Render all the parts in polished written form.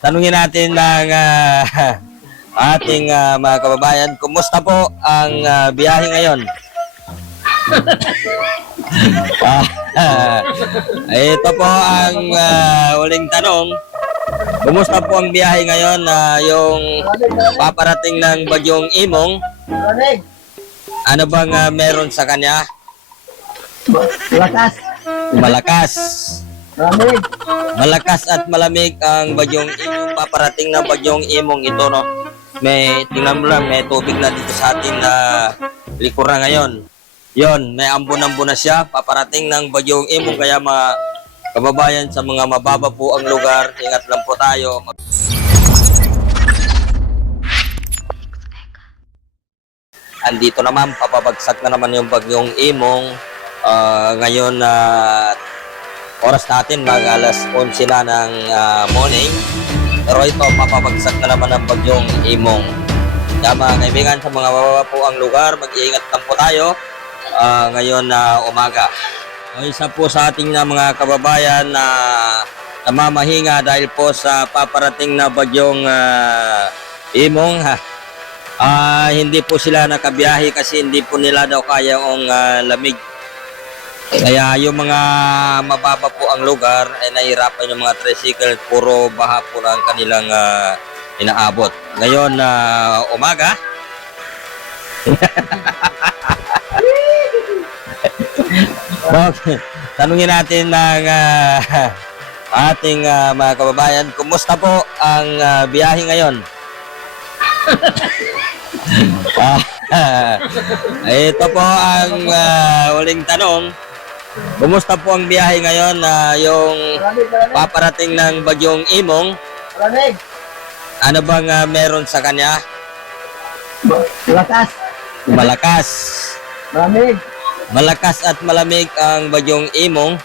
Tanungin natin ng ating mga kababayan, kumusta po ang biyahe ngayon? Ito po ang huling tanong. Kumusta po ang biyahe ngayon na yung paparating ng bagyong Imong? Ano bang meron sa kanya? Lakas. Malakas. Malamig. Malakas at malamig ang bagyong Imong, paparating na bagyong Imong ito, no? May, tingnan mo lang, may tubig na dito sa atin na likuran ngayon. Yon, may ambon-ambon na siya, paparating ng bagyong Imong, kaya mga kababayan sa mga mababa po ang lugar, ingat lang po tayo. Andito naman, papabagsak na naman yung bagyong Imong. Ngayon na oras natin, mag alas 11 na ng morning. Pero ito, papabagsak na naman ang bagyong Imong. Kaya mga kaibigan, sa mga mababa po ang lugar, mag-iingat lang po tayo ngayon na umaga. Isa po sa ating na mga kababayan na namamahinga dahil po sa paparating na bagyong Imong. Hindi po sila nakabiyahe kasi hindi po nila daw kaya ang lamig. Kaya yung mga mababa po ang lugar ay nahihirapan yung mga tricycle, puro baha po ang kanilang inaabot. Ngayon umaga. Okay. Tanungin natin ng ating mga kababayan, kumusta po ang biyahe ngayon? Ito po ang huling tanong. Kumusta po ang biyahe ngayon na yung paparating ng bagyong Imong? Malamig. Ano bang meron sa kanya? Lakas. Malakas. Malamig. Malakas at malamig ang bagyong Imong.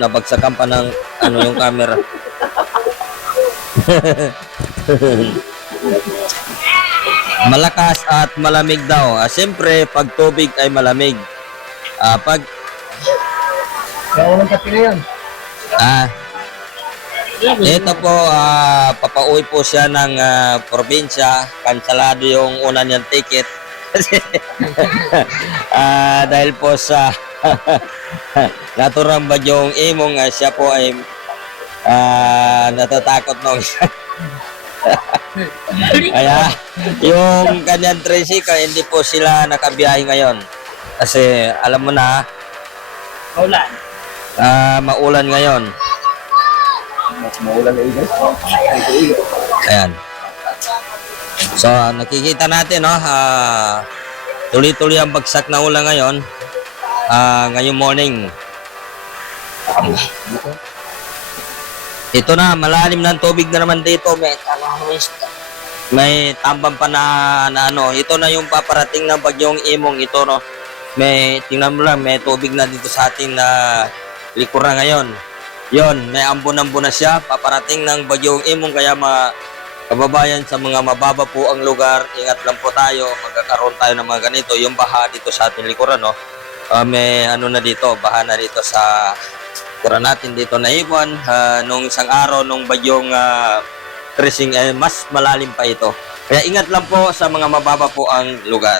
Nabagsakan pa ng yung camera. Malakas at malamig daw. Siyempre, pag tubig ay malamig. Pag Kaya walang kape na yun. ito po, papauwi po siya ng probinsya. Kansalado yung una niyang ticket. Dahil po sa naturang bagyong Imong, siya po ay natatakot nung kaya yung kanyang tricycle, hindi po sila nakabiyahe ngayon. Kasi alam mo na, Maulan. maulan ngayon. Mas maulan na yun. Ayan. So, nakikita natin, no? Tuloy-tuloy ang bagsak na ulan ngayon. Ngayong morning. Ito na, malalim ng tubig na naman dito. May tambang pa na ano. Ito na yung paparating ng bagyong Imong ito, no? May, tingnan mo lang, may tubig na dito sa ating likuran ngayon. Yon, may ambon-ambon na siya, paparating ng bagyong Imong, kaya mga kababayan sa mga mababa po ang lugar, ingat lang po tayo, magkakaroon tayo ng mga ganito. Yung baha dito sa ating likuran, no? May ano na dito, baha na dito sa likuran natin dito na Ibon. Nung isang araw, nung bagyong Krising, mas malalim pa ito. Kaya ingat lang po sa mga mababa po ang lugar.